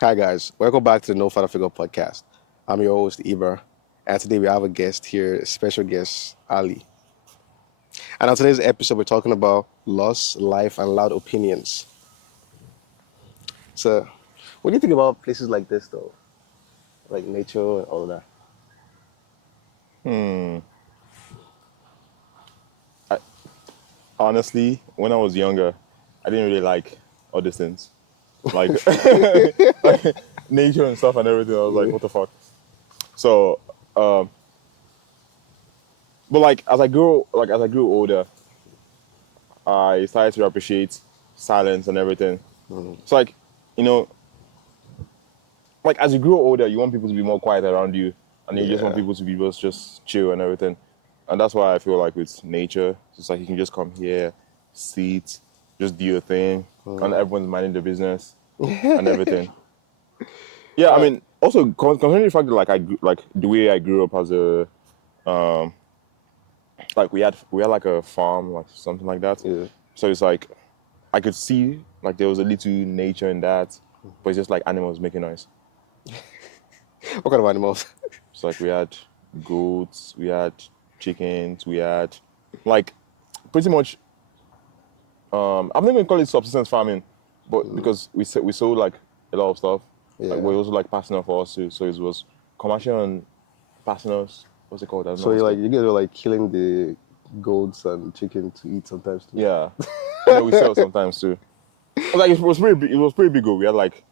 Hi guys, welcome back to the No Father Figure podcast. I'm your host Iber, and today we have a guest here, a special guest Ali. And on today's episode, we're talking about loss, life, and loud opinions. So, what do you think about places like this, though, like nature and all that? Hmm. I, Honestly, when I was younger, I didn't really like all these things, like, like nature and stuff and everything. I was like, Yeah. what the fuck? So, um, but as I grew older, I started to appreciate silence and everything. Mhm. It's like, you know, like as you grow older, you want people to be more quiet around you, and you just want Yeah. people to be just chill and everything. And that's why I feel like with nature, it's like you can just come here, sit, just do your thing, and Mhm. everyone's minding their business and everything. Yeah, I mean, also considering the fact that like the way I grew up as a like we had like a farm, like something like that. Yeah. So it's like I could see like there was a little nature in that, but it's just like animals making noise. What kind of animals? It's like we had goats, we had chickens, we had like pretty much. I'm not gonna call it subsistence farming, but Mhm. because we sold like a lot of stuff, like Yeah. we also like passing off for us too. So it was commercial and passing us. What's it called? I don't know So what's you it called. you guys were like killing the goats and chicken to eat sometimes too. Yeah, and then we sell sometimes too. Like it was pretty big. It was pretty big. We had like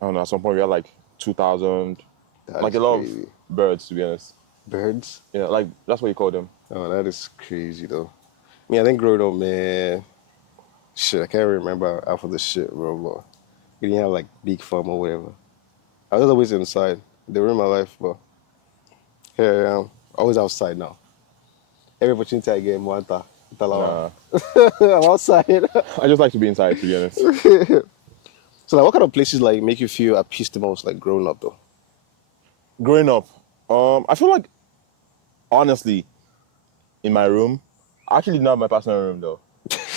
I don't know. At some point we had like 2,000, That like is a lot of crazy. birds to be honest. Birds? Yeah, like that's what you call them. Oh, that is crazy though. I think growing up, man, shit, I can't remember half of the shit, bro. But we didn't have like big farm or whatever. I was always inside. They were in my life, but here I am, always outside now. Every opportunity I get, Mwanta, Talawa. Nah, I'm outside. I just like to be inside to be honest. So, like, what kind of places like make you feel at peace the most, like growing up, though? Growing up, I feel like honestly in my room. I actually didn't have my personal room though,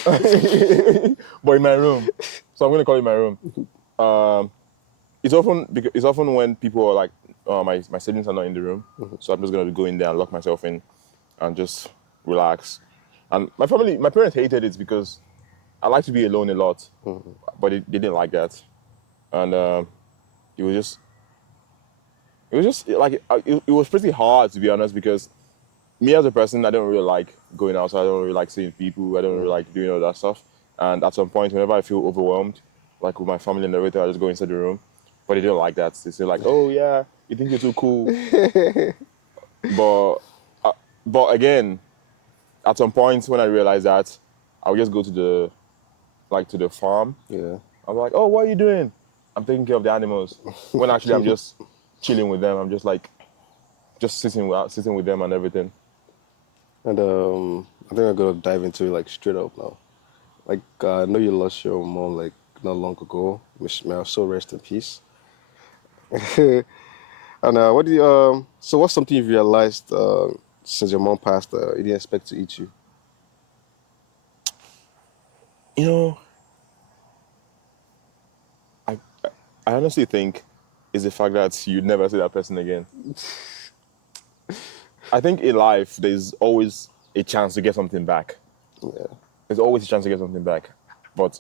but in my room. So I'm gonna call it my room. Um, it's often when people are like, my siblings are not in the room, so I'm just gonna go in there and lock myself in and just relax. And my parents hated it because I like to be alone a lot, Mhm. but they didn't like that, and it was just it was just like it was pretty hard to be honest because me as a person, I don't really like going outside. I don't really like seeing people. I don't really Mhm. like doing all that stuff. And at some point, whenever I feel overwhelmed, like with my family and everything, I just go inside the room. But they don't like that. They say like, "Oh yeah, you think you're too cool." But uh, but again, at some point when I realized that, I would just go to the farm. Yeah. I'm like, "Oh, what are you doing?" I'm taking care of the animals. When actually I'm just chilling with them. I'm just like just sitting with them and everything. And I think I'm gonna dive into it like straight up now. Like, I know you lost your mom like not long ago. May her soul rest in peace. And what do you so what's something you've realized since your mom passed you didn't expect to eat you? You know, I I honestly think is the fact that you never see that person again. I think in life there's always a chance to get something back. Yeah. There's always a chance to get something back. But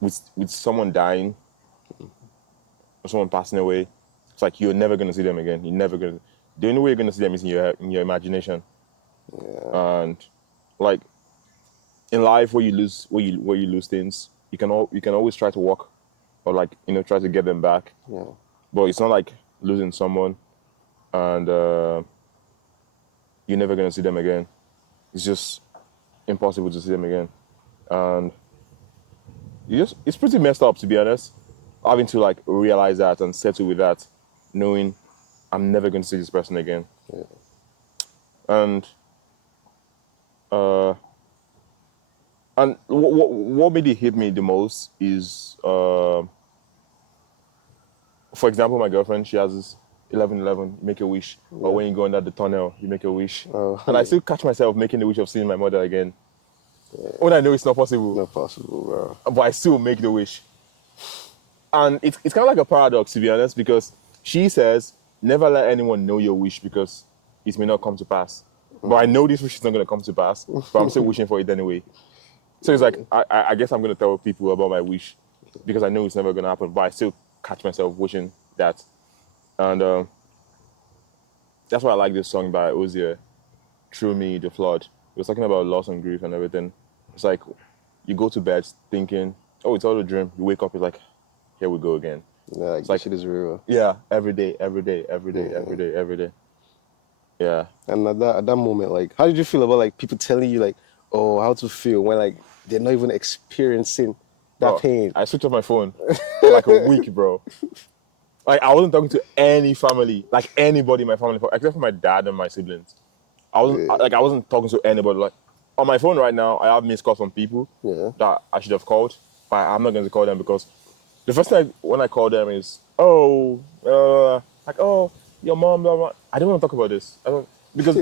with someone dying or someone passing away, it's like you're never gonna see them again. You're never gonna. The only way you're gonna see them is in your imagination. Yeah. And like in life, where you lose things, you can always try to walk or like try to get them back. Yeah. But it's not like losing someone and you're never gonna see them again. It's just impossible to see them again. And it's pretty messed up to be honest. Having to like realize that and settle with that, knowing I'm never going to see this person again. Yeah. And uh, what made it hit me the most is, for example, my girlfriend. She has this 11:11. Make a wish, or Yeah. when you go under the tunnel, you make a wish. Oh, And I still catch myself making the wish of seeing my mother again yeah. when I know it's not possible, Not possible, bro. but I still make the wish. And it's kind of like a paradox, to be honest, because she says, never let anyone know your wish because it may not come to pass. But I know this wish is not going to come to pass, but I'm still wishing for it anyway. So it's like, I guess I'm going to tell people about my wish because I know it's never going to happen, but I still catch myself wishing that. And that's why I like this song by Ozzy, Through Me, The Flood. He was talking about loss and grief and everything. It's like, you go to bed thinking, oh, it's all a dream. You wake up, it's like, here we go again. Yeah, like, It's like, shit is real. yeah, every day, every day, every day, every day, every day. Yeah. And at that moment, like, how did you feel about like people telling you like, oh, how to feel when like they're not even experiencing that Bro, pain? I switched off my phone for like a week, bro. Like, I wasn't talking to any family, like anybody in my family, except for my dad and my siblings. Yeah. I wasn't talking to anybody. Like, on my phone right now, I have missed calls from people Yeah. that I should have called, but I'm not going to call them because the first thing when I call them is, oh, like, oh, your mom, blah, blah. I don't want to talk about this. I don't, because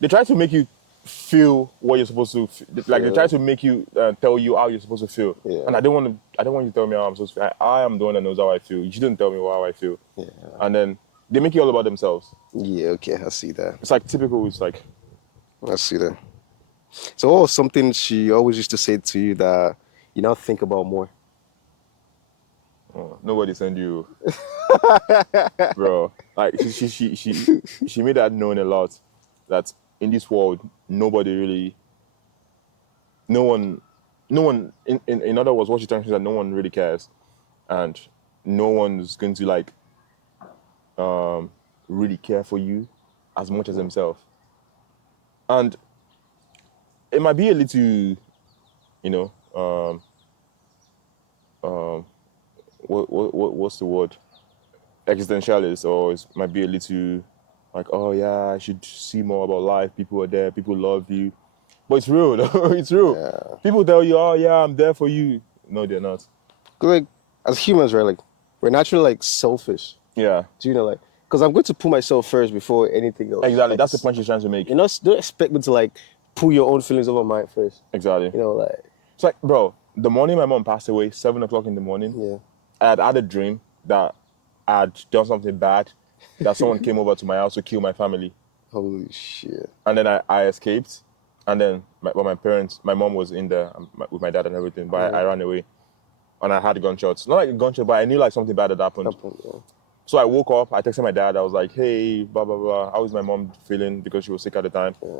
they try to make you feel what you're supposed to. Like they try to make you tell you how you're supposed to feel, Yeah. and I don't want to. I don't want you to tell me how I'm supposed to feel. I am the one that knows how I feel. You shouldn't tell me how I feel. Yeah. And then they make it all about themselves. Yeah, okay, I see that. It's like typical. It's like, I see that. So what was something she always used to say to you that you now think about more? oh, nobody send you, bro. Like she made that known a lot. That in this world, nobody really, no one, no one. In other words, what she's trying to say is that no one really cares, and no one's going to like really care for you as much as himself. And it might be a little, you know, what's the word? Existentialist, or it might be a little like, oh yeah, I should see more about life. People are there, people love you. But it's real, though. It's real. Yeah. People tell you, oh yeah, I'm there for you. No, they're not. 'Cause, like as humans, right? Like we're naturally like selfish. Yeah, Do you know like? Because I'm going to put myself first before anything else. exactly. Like, That's the point she's trying to make. you know, don't expect me to like pull your own feelings over mine first. Exactly. You know, like It's like, bro, the morning my mom passed away, 7 o'clock in the morning, yeah. I had a dream that I had done something bad, that someone came over to my house to kill my family. Holy shit. And then I escaped. And then my parents, my mom was in there with my dad and everything, but I ran away. And I had gunshots. Not like a gunshot, but I knew like something bad had happened. Yeah. So I woke up, I texted my dad, I was like, hey, blah, blah, blah. How is my mom feeling? Because she was sick at the time. Yeah.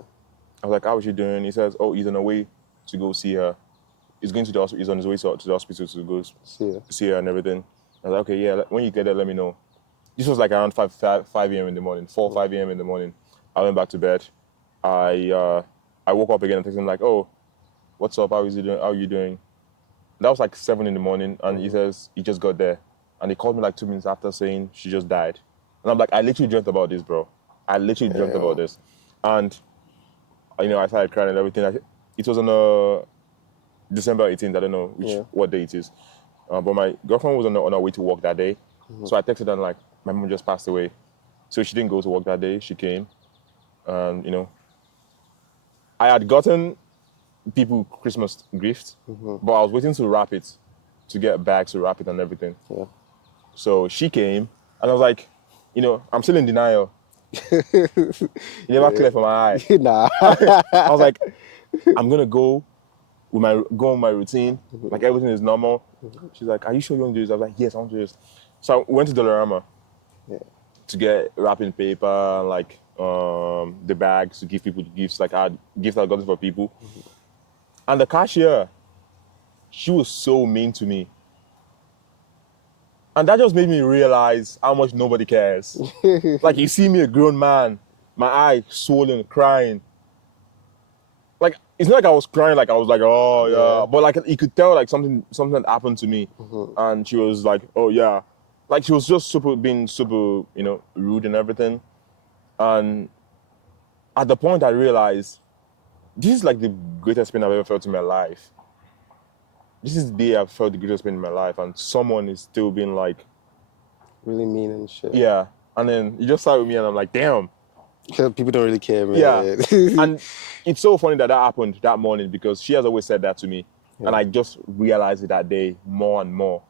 I was like, how is she doing? He says, oh, he's on the way to go see her. He's going to the hospital, he's on his way to the hospital to go see her and everything. I was like, okay, yeah, when you get there, let me know. This was like around 5 a.m. in the morning, 5 a.m. in the morning. I went back to bed. I woke up again and texted him like, oh, what's up? How is he doing? How are you doing? That was like 7 in the morning, and he says he just got there. And he called me like 2 minutes after saying she just died. And I'm like, I literally dreamt about this, bro. I literally dreamt about this. And, I started crying and everything. It was on December 18th. I don't know what day it is. But my girlfriend was on her way to work that day. So I texted her and like, my mom just passed away. So she didn't go to work that day. She came. And, I had gotten people Christmas gifts, but I was waiting to wrap it, to get bags to wrap it and everything. Yeah. So she came, and I was like, I'm still in denial. It never cleared from my eye. Nah. I was like, I'm gonna go on my routine, like everything is normal. She's like, are you sure you want to do this? I was like, yes, I want to do this. So I went to Dollarama to get wrapping paper, like the bags to give people gifts. Like I had gifts I got for people. And the cashier, she was so mean to me. And that just made me realize how much nobody cares. Like you see me, a grown man, my eye swollen, crying. Like it's not like I was crying, like I was like, oh yeah, but like you could tell like something had happened to me, and she was like, oh yeah, like she was just being super, rude and everything. And at the point I realized this is like the greatest pain I've ever felt in my life. This is the day I've felt the greatest pain in my life, and someone is still being like, really mean and shit. yeah. And then you just sat with me, and I'm like, damn. People don't really care, man. Yeah. And it's so funny that happened that morning because she has always said that to me, and I just realized it that day more and more.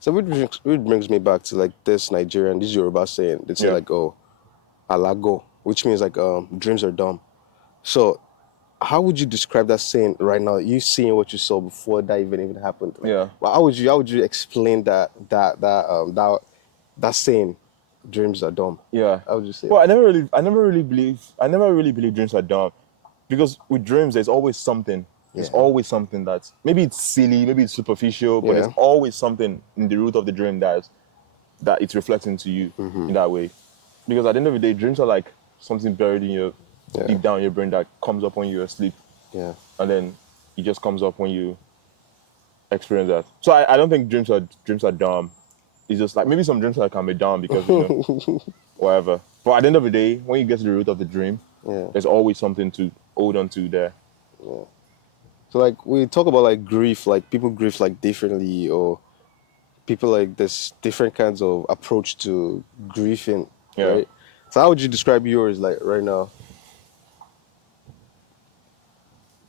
So which brings me back to like this Nigerian, this Yoruba saying. They say Yeah. like, oh, alago, which means like dreams are dumb. So how would you describe that saying right now? You seeing what you saw before that even happened. Like, Yeah. well, how would you explain that saying, dreams are dumb? Yeah. How would you say Well, it? I never really believe dreams are dumb, because with dreams, there's always something. There's Yeah. always something that maybe it's silly, maybe it's superficial, but there's Yeah. always something in the root of the dream that it's reflecting to you Mm-hmm. in that way. Because at the end of the day, dreams are like something buried in your Yeah. deep down in your brain that comes up when you're asleep, Yeah. and then it just comes up when you experience that. So I don't think dreams are dumb. It's just like maybe some dreams can be dumb because whatever. But at the end of the day, when you get to the root of the dream, Yeah. there's always something to hold on to there. Yeah. So like we talk about like grief, like people grieve like differently, or people like there's different kinds of approach to grieving, Yeah. right? So how would you describe yours like right now?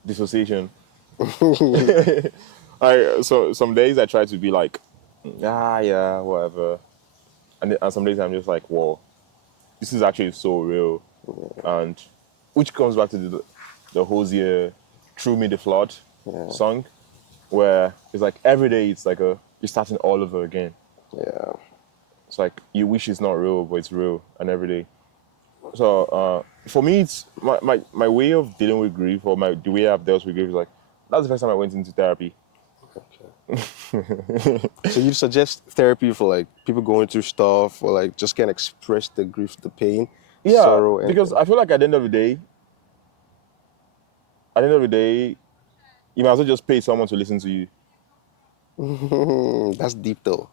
Dissociation. So some days I try to be like, yeah, whatever, and some days I'm just like, whoa, this is actually so real, and which comes back to the Hosier "Through Me the Flood" Yeah. song, where it's like every day it's like you're starting all over again. Yeah. It's like you wish it's not real, but it's real, and every day. So for me, it's my way of dealing with grief, or the way I've dealt with grief is like that's the first time I went into therapy. Okay. So you suggest therapy for like people going through stuff or like just can't express the grief, the pain, Yeah, sorrow, because anything. I feel like at the end of the day, you might as well just pay someone to listen to you. That's deep though.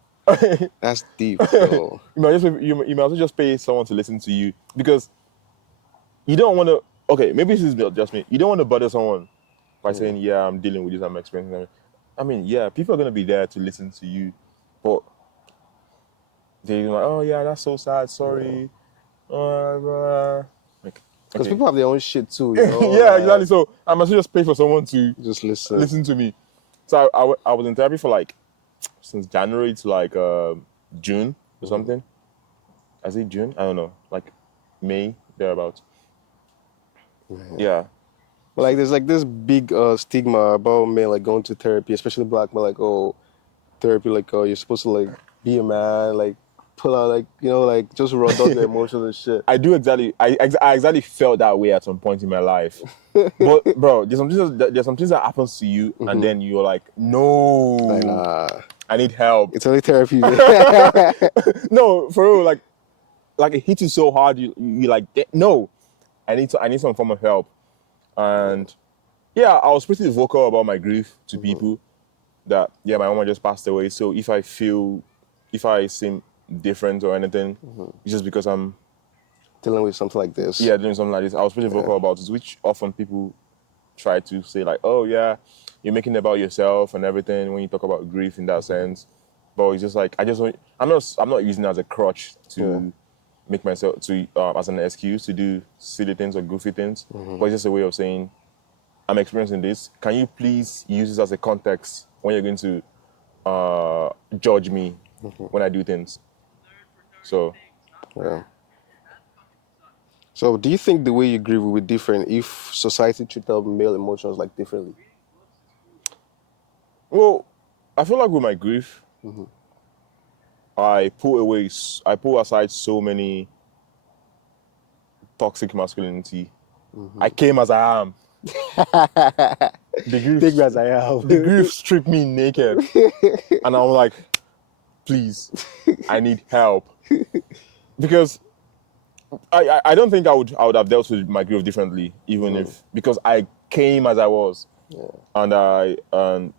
That's deep though. You might as well just pay someone to listen to you, because you don't want to. Okay, maybe this is just me. You don't want to bother someone by Yeah. saying, "Yeah, I'm dealing with this. I'm experiencing it." I mean, yeah, people are gonna be there to listen to you, but they're like, "Oh yeah, that's so sad. Yeah. Sorry." Like, Because okay, people have their own shit too, yeah, exactly. like So I must just pay for someone to just listen. listen to me. So I was in therapy for like since January to like June or Mhm. something. I say June? I don't know, like May thereabouts. Yeah. Yeah, But like there's like this big stigma about men like going to therapy, especially black men, like, oh, therapy, like, oh, you're supposed to like be a man, like pull out, like, like just raw dog your emotions and shit. I do exactly. I exactly felt that way at some point in my life. But bro, there's some things that happens to you, and Hmm. then you're like, Like, no, nah, I need help. it's only therapy. No, for real, like it hits you so hard, you like, no, I need some form of help. And yeah, I was pretty vocal about my grief to Hmm. people, that yeah, my mama just passed away. So if I seem different or anything, Hmm. it's just because I'm Dealing with something like this. yeah doing something like this. I was pretty Yeah. vocal about it, which often people try to say like, oh yeah, you're making it about yourself and everything when you talk about grief in that sense. But it's just like I'm not using it as a crutch Yeah. to make myself to as an excuse to do silly things or goofy things. Hmm. But it's just a way of saying I'm experiencing this. Can you please use this as a context when you're going to judge me when I do things? So Yeah. So do you think the way you grieve will be different if society treated male emotions like differently? well, I feel like with my grief, Hmm. I pull aside so many toxic masculinity. I Hmm. came as I am. The Take grief, me as I am. the grief stripped me naked, and I'm like, please, I need help, because I don't think I would have dealt with my grief differently, even Hmm. if because I came as I was, Yeah. and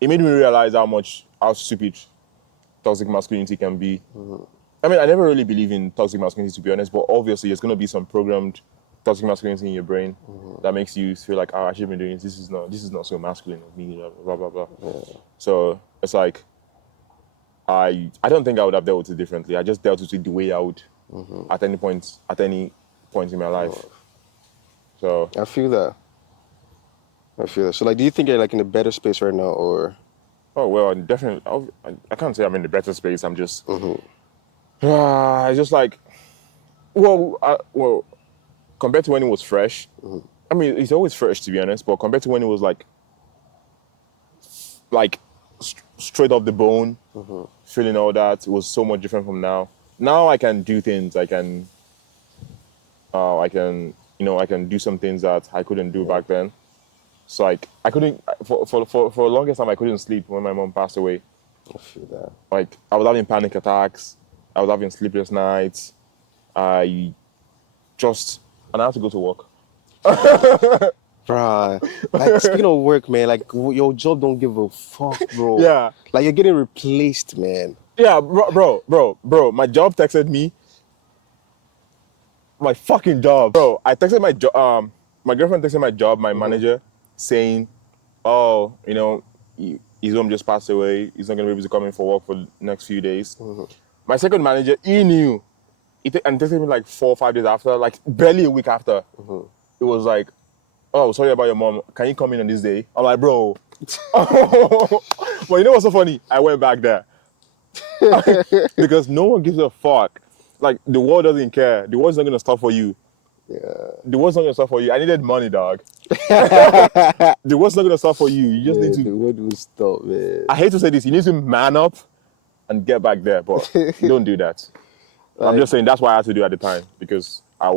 it made me realize how stupid toxic masculinity can be. Hmm. I mean, I never really believe in toxic masculinity, to be honest, but obviously there's gonna be some programmed toxic masculinity in your brain Hmm. that makes you feel like, I should be doing this. This is not so masculine of me, blah blah blah. Yeah. So it's like I don't think I would have dealt with it differently. I just dealt with it the way I would Hmm. at any point in my life. So I feel that. I feel that. So like, do you think you're like in a better space right now, or? Oh well, definitely. I can't say I'm in the better space. I'm just. It's just like, well, compared to when it was fresh. I mean, it's always fresh to be honest, but compared to when it was like straight off the bone, feeling all that, it was so much different from now. Now I can do things. I can do some things that I couldn't do back then. So like, I couldn't for the longest time I couldn't sleep when my mom passed away. I feel that. Like I was having panic attacks. I was having sleepless nights. I just and I had to go to work. Bruh, like speaking of work, man, like your job don't give a fuck, bro. Yeah. Like you're getting replaced, man. Yeah, bro. My job texted me. My fucking job, bro. I texted my job. My girlfriend texted my job, my manager, saying, "Oh, his mom just passed away. He's not gonna be able to come in for work for the next few days." My second manager, he knew. And texted me like 4 or 5 days after, like barely a week after. It was like, "Oh, sorry about your mom. Can you come in on this day?" I'm like, "Bro." Well, you know what's so funny? I went back there because no one gives a fuck. Like the world doesn't care. The world's not gonna stop for you. Yeah. The world's not gonna stop for you. I needed money, dog. The world's not gonna stop for you. You just Man, need the to. word will stop, man. I hate to say this. You need to man up and get back there, but don't do that. I'm Like, just saying that's why I had to do it at the time because I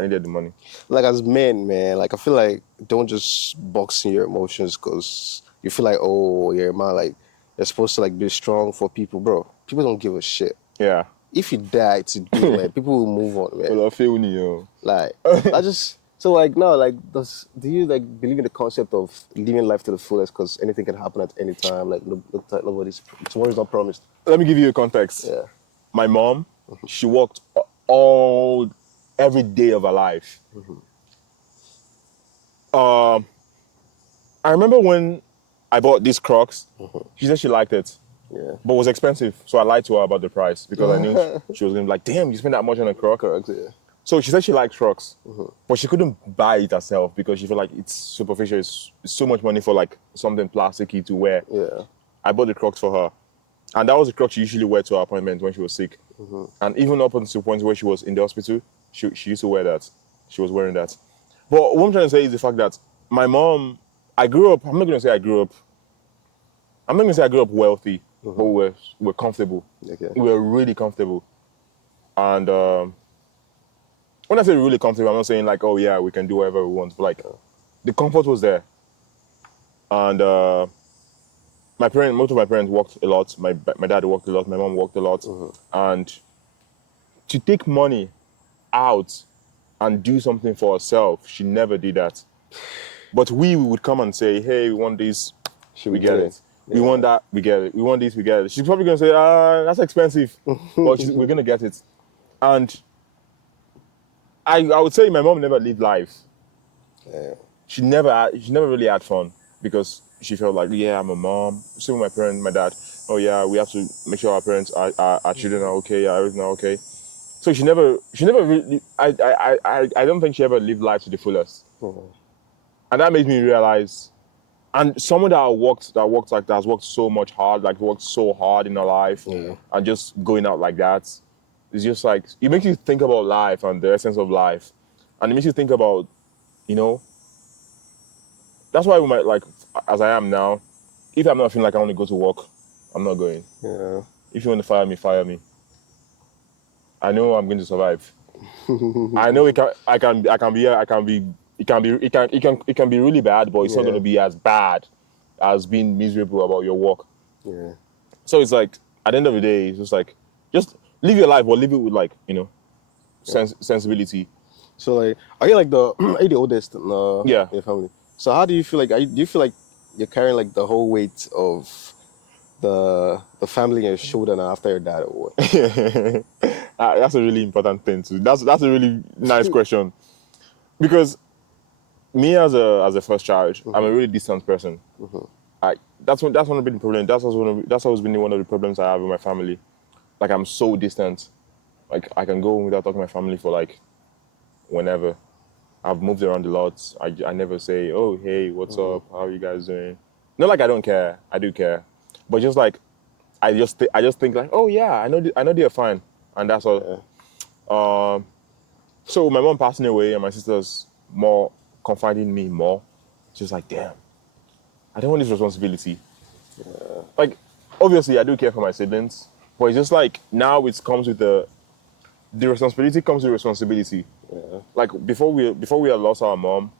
needed the money. like as men, man, like I feel like don't just box in your emotions because you feel like, oh, you're a man, like you're supposed to like be strong for people, bro. People don't give a shit. Yeah. If you die today, man, people will move on, man. Well, I feel you. Like I just so like now, like do you like believe in the concept of living life to the fullest? Because anything can happen at any time. Like nobody's tomorrow's not promised. Let me give you a context. Yeah. My mom, she worked every day of her life. I remember when I bought these Crocs. She said she liked it. Yeah. But it was expensive, so I lied to her about the price because I knew she was gonna be like, "Damn, you spent that much on a Croc." Correct. Yeah. So she said she likes Crocs, but she couldn't buy it herself because she felt like it's superficial. It's so much money for like something plasticky to wear. Yeah. I bought the Crocs for her, and that was the Crocs she usually wear to her appointment when she was sick. And even up until the point where she was in the hospital, she used to wear that. She was wearing that. But what I'm trying to say is the fact that my mom, I grew up. I'm not gonna say I grew up. I'm not gonna say I grew up wealthy, but we're comfortable. Okay. We were really comfortable. And when I say really comfortable, I'm not saying like, oh yeah, we can do whatever we want. But like, the comfort was there. And most of my parents worked a lot. My dad worked a lot. My mom worked a lot. And to take money out and do something for herself, she never did that. But we would come and say, hey, we want this, we get it. We want that, we get it. We want this, we get it. She's probably gonna say, that's expensive, but we're gonna get it. And I would say my mom never lived life. Yeah. She never really had fun because she felt like, yeah, I'm a mom. Same with my parents, my dad. Oh yeah, we have to make sure our children are okay, everything are okay. So she never really. I don't think she ever lived life to the fullest. And that made me realize. And someone that works like that has worked so much hard, like worked so hard in her life, and just going out like that, it's just like it makes you think about life and the essence of life, and it makes you think about, that's why we might like, as I am now, if I'm not feeling like I want to go to work, I'm not going. Yeah. If you want to fire me, fire me. I know I'm going to survive. I know it can be really bad, but it's not going to be as bad as being miserable about your work. Yeah. So it's like at the end of the day, it's just like just live your life, but live it with like sensibility. So like, are you like are you the oldest in your family? So how do you feel like? Do you feel like you're carrying like the whole weight of the family on your shoulder now after your dad, or what? That's a really important thing too. That's a really nice question, because me as a first child, I'm a really distant person. That's one of the problems. That's always been one of the problems I have with my family. Like I'm so distant. Like I can go without talking to my family for like whenever. I've moved around a lot. I never say, oh hey, what's up? How are you guys doing? Not like I don't care. I do care. But just like I just think like, oh yeah, I know they're fine, and that's all. Um, so my mom passing away and my sister's more confiding in me more. Just like, damn, I don't want this responsibility. Like, obviously I do care for my siblings, but it's just like now it comes with the responsibility comes with responsibility. Like before we had lost our mom,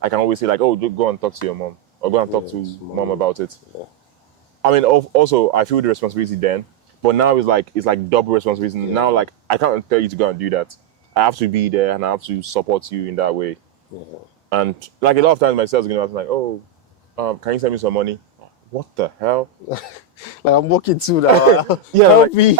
I can always say like, oh, go and talk to your mom or go and talk to mom about it. I mean, also I feel the responsibility then, but now it's like double responsibility. Now like I can't tell you to go and do that. I have to be there and I have to support you in that way. And like a lot of times my sister's gonna ask like, oh, can you send me some money? What the hell? Like I'm walking too now. Yeah, Help like, me.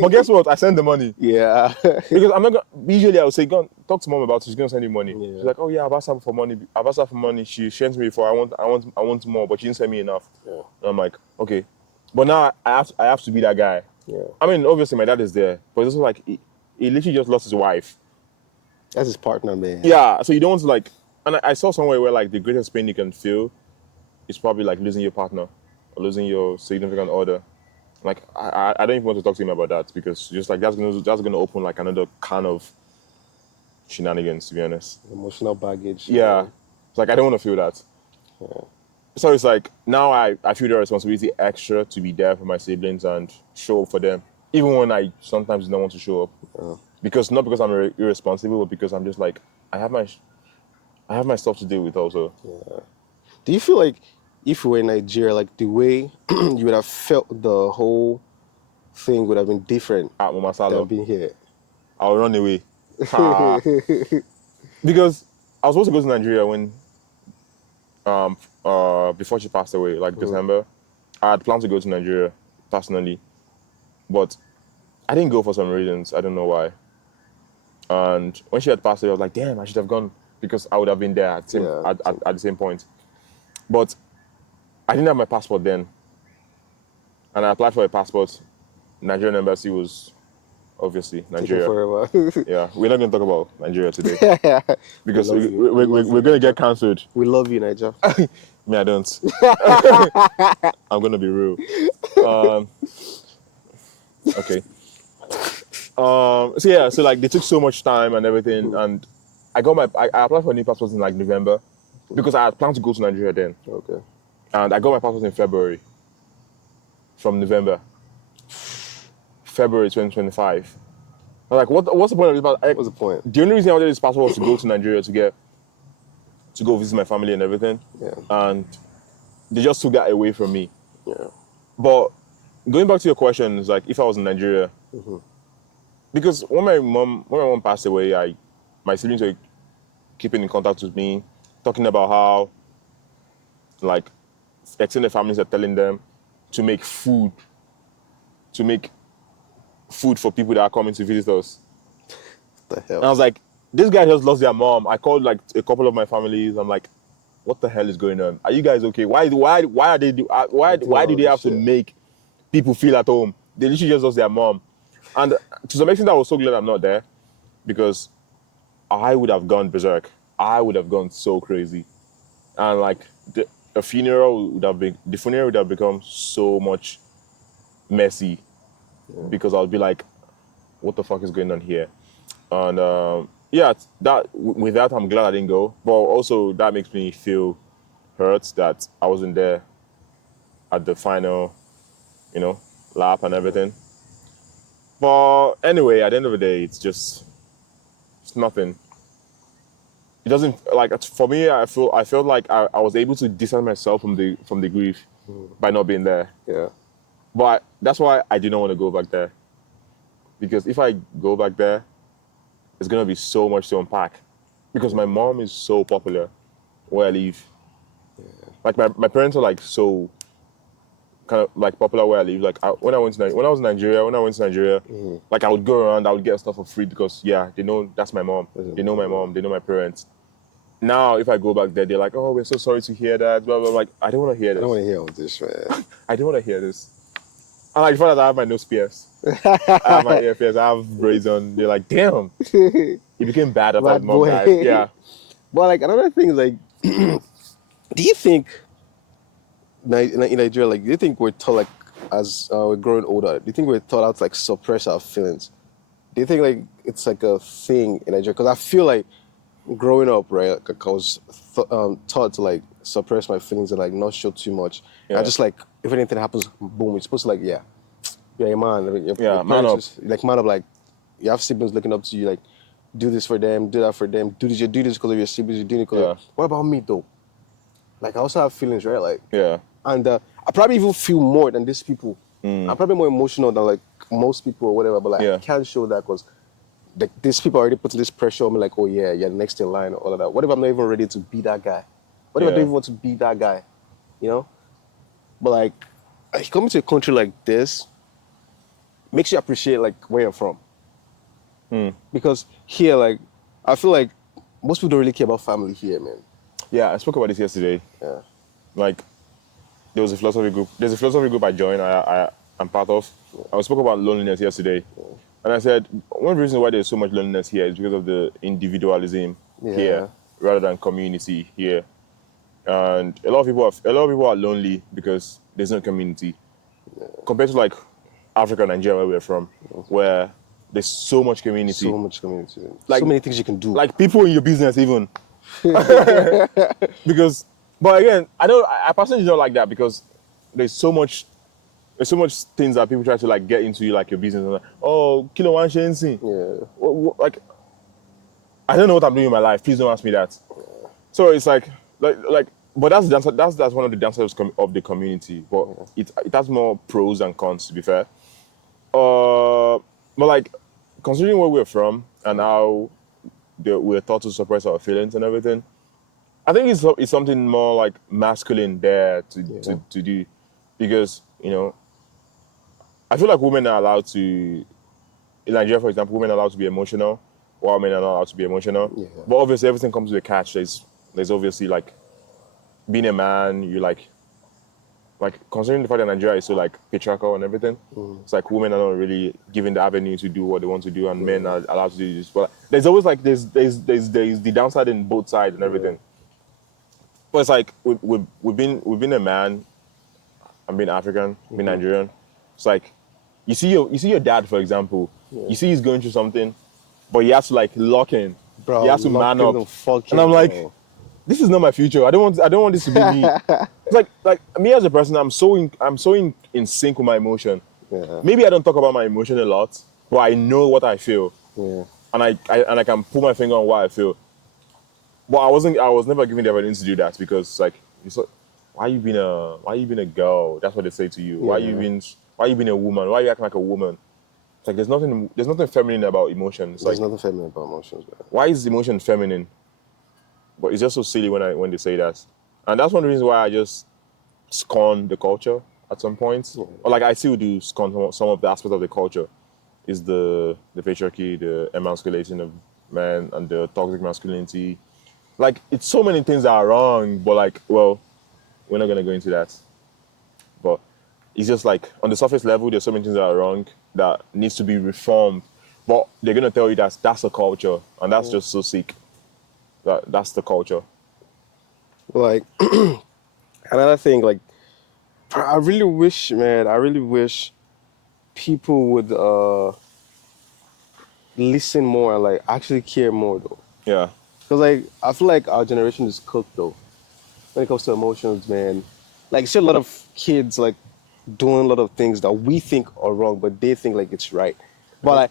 but guess what? I send the money. Yeah. Because I'm not gonna, usually I would say, go and talk to mom about it. She's gonna send you money. Yeah. She's like, oh yeah, I've asked her for money. I've asked her for money. She sends me before. I want more, but she didn't send me enough. Yeah. And I'm like, okay, but now I have to be that guy. Yeah. I mean, obviously my dad is there, but it's also like he literally just lost his wife. That's his partner, man. Yeah, so you don't want to like, and I saw somewhere where like the greatest pain you can feel is probably like losing your partner or losing your significant other. Like I don't even want to talk to him about that because just like that's gonna open like another can of shenanigans, to be honest. Emotional baggage. Yeah, it's like I don't want to feel that. So it's like now I feel the responsibility extra to be there for my siblings and show up for them, even when I sometimes don't want to show up. Because not because I'm irresponsible, but because I'm just like I have my stuff to deal with also. Do you feel like if you were in Nigeria, like the way you would have felt the whole thing would have been different At Mama than Salo, being here? I'll run away. Ah. Because I was supposed to go to Nigeria when before she passed away, like December. I had planned to go to Nigeria personally, but I didn't go for some reasons. I don't know why. And when she had passed away, I was like, damn, I should have gone because I would have been there at the same point. But I didn't have my passport then, and I applied for a passport. Nigerian embassy was obviously Nigeria. Forever. Yeah, we're not going to talk about Nigeria today because We love you. we're going to get cancelled. We love you, Niger. Me, I don't. I'm going to be real. Okay. So yeah, so like they took so much time and everything, and I applied for a new passport in like November because I had planned to go to Nigeria then. Okay. And I got my passport in February. From November. February 2025. I'm like, what's the point of this passport? What's the point? The only reason I wanted this passport was to go to Nigeria to go visit my family and everything. Yeah. And they just took that away from me. Yeah. But going back to your question, it's like if I was in Nigeria, because when my mom passed away, my siblings were keeping in contact with me, talking about how like extended families are telling them to make food for people that are coming to visit us. What the hell? And I was like, this guy just lost their mom. I called like a couple of my families. I'm like, what the hell is going on? Are you guys okay? Why are they why do they have to make people feel at home? They literally just lost their mom. And to some extent I was so glad I'm not there because I would have gone berserk. I would have gone so crazy. And like the funeral would have become so much messy because I'll be like, what the fuck is going on here? And with that I'm glad I didn't go, but also that makes me feel hurt that I wasn't there at the final, lap and everything. But anyway, at the end of the day, it's nothing. It doesn't like for me. I felt like I was able to distance myself from the grief by not being there. Yeah. But that's why I do not want to go back there. Because if I go back there, it's gonna be so much to unpack. Because my mom is so popular where I live. Like my parents are like so kind of like popular where I live. Like when I was in Nigeria, like I would go around, I would get stuff for free because they know that's my mom. They know my mom. They know my parents. Now if I go back there, they're like, "Oh, we're so sorry to hear that." Blah blah. Like I don't want to hear this. I don't want to hear all this, man. I don't want to hear this. And like before that, I have my nose pierced. I have my ear pierced. I have braids on. They're like, "Damn, he became bad after his mom died." Yeah. But like another thing is like, do you think in Nigeria, like, do you think we're taught, like, as we're growing older, do you think we're taught how to, like, suppress our feelings? Do you think, like, it's like a thing in Nigeria? Because I feel like growing up, right, like I was taught to, like, suppress my feelings and, like, not show too much. And Yeah. just, like, if anything happens, boom, you're supposed to, like, yeah, a man. I mean, your Man parents up. just, like, man up, like, you have siblings looking up to you, like, do this for them, do that for them, you do this because of your siblings, you do it because Yeah. of, what about me, though? Like, I also have feelings, right? Like, Yeah. and I probably even feel more than these people. I'm probably more emotional than, like, most people or whatever, but, like, I Yeah. can't show that because, like, these people are already putting this pressure on me, like, oh, yeah, you're next in line, all of that. What if I'm not even ready to be that guy? What if I don't Yeah. even want to be that guy? You know? But, like, coming to a country like this makes you appreciate, like, where you're from. Because here, like, I feel like most people don't really care about family here, man. Yeah, I spoke about this yesterday. Yeah. Like, there's a philosophy group I joined, I'm part of. I spoke about loneliness yesterday. And I said, one reason why there's so much loneliness here is because of the individualism here rather than community here. And a lot of people are lonely because there's no community. Compared to, like, Africa, Nigeria, where we're from, where there's so much community. So much community. Like, so many things you can do. Like, people in your business even. Because, but again, I personally don't like that because there's so much things that people try to, like, get into, like, your business. And, like, oh, kilo one shensi. Yeah. Like, I don't know what I'm doing in my life. Please don't ask me that. So it's like, but that's one of the downsides of the community. But it has more pros and cons, to be fair. But, like, considering where we're from and how we're taught to suppress our feelings and everything, I think it's something more, like, masculine there to do, because, I feel like women are allowed to, in Nigeria, for example, women are allowed to be emotional, while men are not allowed to be emotional. Yeah. But obviously, everything comes with a catch. There's obviously, like, being a man, you like considering the fact that Nigeria is so, like, patriarchal and everything, it's like women are not really given the avenue to do what they want to do, and men are allowed to do this. But there's always, like, there's the downside in both sides and everything. But it's like we've been a man, and being African, being Nigerian. It's like you see your dad, for example. You see he's going through something, but he has to, like, lock in. Bro, he has to man up. And And I'm like, this is not my future. I don't want this to be me. It's like me as a person, I'm so in sync with my emotion. Yeah. Maybe I don't talk about my emotion a lot, but I know what I feel. Yeah. And I can put my finger on what I feel. But I was never given the evidence to do that, because, like, it's like, why you being a girl? That's what they say to you. Why you being a woman? Why you acting like a woman? It's like there's nothing feminine about emotion. It's There's like, nothing feminine about emotions, man. why is emotion feminine? But it's just so silly when they say that. And that's one of the reasons why I just scorn the culture at some point. Or, like, I still do scorn some of the aspects of the culture. Is the patriarchy, the emasculation of men, and the toxic masculinity. Like, it's so many things that are wrong, but, like, well, we're not gonna go into that. But it's just like, on the surface level, there's so many things that are wrong that needs to be reformed. But they're gonna tell you that's a culture, and that's just so sick. That's the culture. Like, another thing, like, I really wish people would listen more and, like, actually care more, though. Yeah. Because, like, I feel like our generation is cooked, though, when it comes to emotions, man. Like, see a lot of kids, like, doing a lot of things that we think are wrong, but they think, like, it's right. But, like,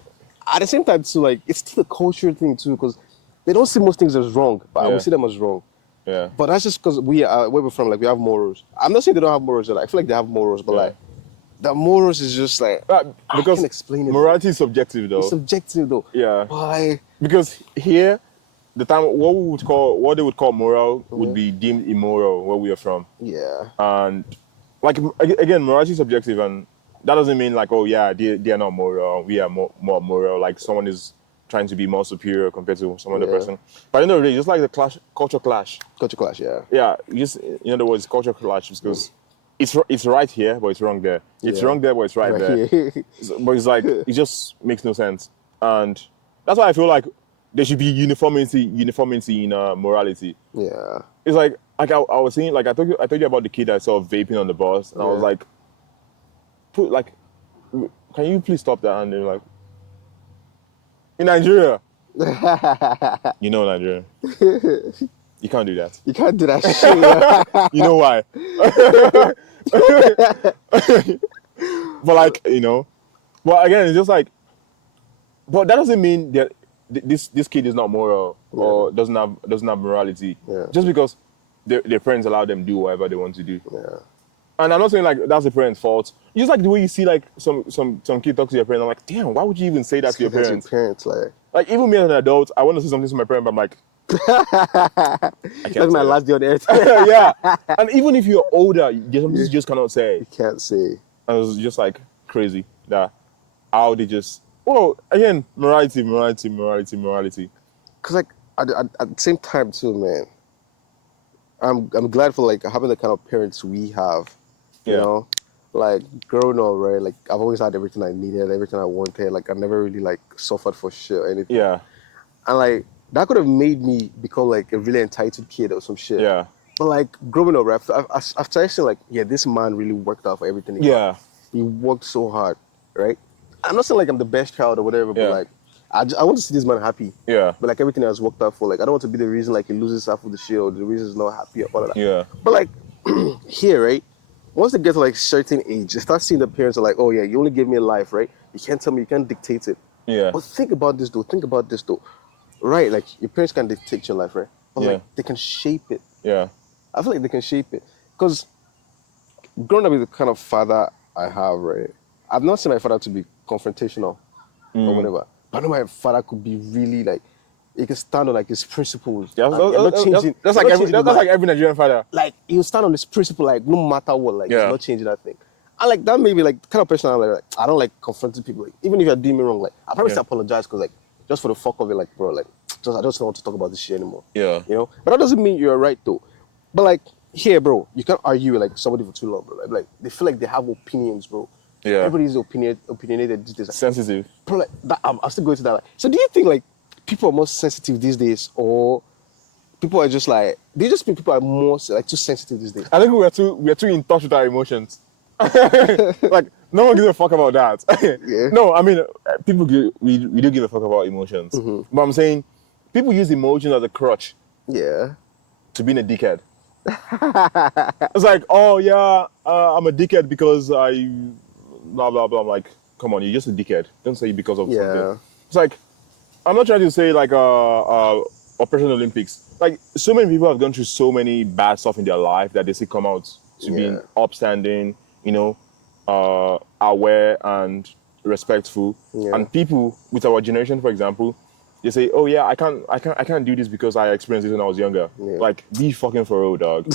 at the same time, too, like, it's still a cultural thing, too, because they don't see most things as wrong, but Yeah. we see them as wrong. Yeah. But that's just because we are where we're from. Like, we have morals. I'm not saying they don't have morals. Like, I feel like they have morals, but, Yeah. like, the morals is just like, I Because can't explain it. morality is subjective, though. It's subjective, though. Yeah. But, like, Because here, what they would call moral would be deemed immoral where we are from. yeah. And, like, again, morality is subjective, and that doesn't mean, like, oh yeah, they are not moral, we are more moral, like someone is trying to be more superior compared to some other Yeah. person. But at the end of the day, just like the culture clash. Culture clash, yeah. Yeah, just, in other words, culture clash, because it's right here, but it's wrong there. It's Yeah. wrong there, but it's right there. here. But it's like, it just makes no sense. And that's why I feel like there should be uniformity in morality. Yeah. it's like I was saying, like I told you about the kid I saw vaping on the bus, and I was Yeah. like, can you please stop that? And they're like, in Nigeria, you know Nigeria, you can't do that. You can't do that shit. Yeah. You know why? But like, but again, it's just like, but that doesn't mean that this kid is not moral or doesn't have morality. Yeah. Just because their parents allow them to do whatever they want to do. Yeah. And I'm not saying like that's the parents' fault. Just like the way you see like some kid talk to your parents, I'm like, damn, why would you even say that to your That's parents? your parents, like. Like even me as an adult, I want to say something to my parent, but I'm like, I can't That's my say last day on earth. that. Yeah. And even if you're older, there's something you just cannot say. You can't say. And it was just like crazy that how they just, well, again, morality. Cause like at the same time too, man. I'm glad for like having the kind of parents we have. You Yeah. know, like growing up, right? Like I've always had everything I needed, everything I wanted. Like I never really like suffered for shit or anything. Yeah. And like that could have made me become like a really entitled kid or some shit. Yeah. But like growing up, right, I've started saying like, yeah, this man really worked out for everything he got. Yeah. He worked so hard, right? I'm not saying like I'm the best child or whatever, Yeah. but like I want to see this man happy. Yeah. But like everything has worked out for. Like I don't want to be the reason like he loses half of the shit or the reason he's not happy or all of that. Yeah. But like here, right? Once they get to like certain age, they start seeing the parents are like, oh yeah, you only gave me a life, right? You can't tell me, you can't dictate it. Yeah. But think about this though. Right, like your parents can dictate your life, right? But Yeah. like they can shape it. Yeah. I feel like they can shape it. Because growing up with the kind of father I have, right? I've not seen my father to be confrontational or whatever. But I know my father could be really like, he can stand on like his principles. Yeah, and not changing. that's not like changing the that's like mind. every Nigerian father. Like he'll stand on his principle, like no matter what, like Yeah. he's not changing that thing. And like that may be like the kind of person I'm like I don't like confronting people. Like, even if you're doing me wrong, like I probably Yeah. still apologize because like just for the fuck of it, like bro, like I just don't want to talk about this shit anymore. Yeah. You know? But that doesn't mean you're right though. But like here, bro, you can't argue with like somebody for too long, bro. Like they feel like they have opinions, bro. Yeah. Everybody's opinionated these days. Sensitive. Bro, like that, I'm still going to that. Like, so do you think like people are more sensitive these days, or people are just like? Do you just think people are more like too sensitive these days? I think we're too in touch with our emotions. Like no one gives a fuck about that. Yeah. No, I mean we do give a fuck about emotions. But I'm saying people use emotions as a crutch Yeah. to being a dickhead. It's like, oh yeah, I'm a dickhead because I blah blah blah. I'm like, come on, you're just a dickhead. Don't say because of Yeah. something. It's like, I'm not trying to say like Operation Olympics. Like so many people have gone through so many bad stuff in their life that they still come out to being upstanding, aware and respectful. Yeah. And people with our generation, for example, they say, "Oh yeah, I can't do this because I experienced this when I was younger." Yeah. Like, be fucking for real, dog.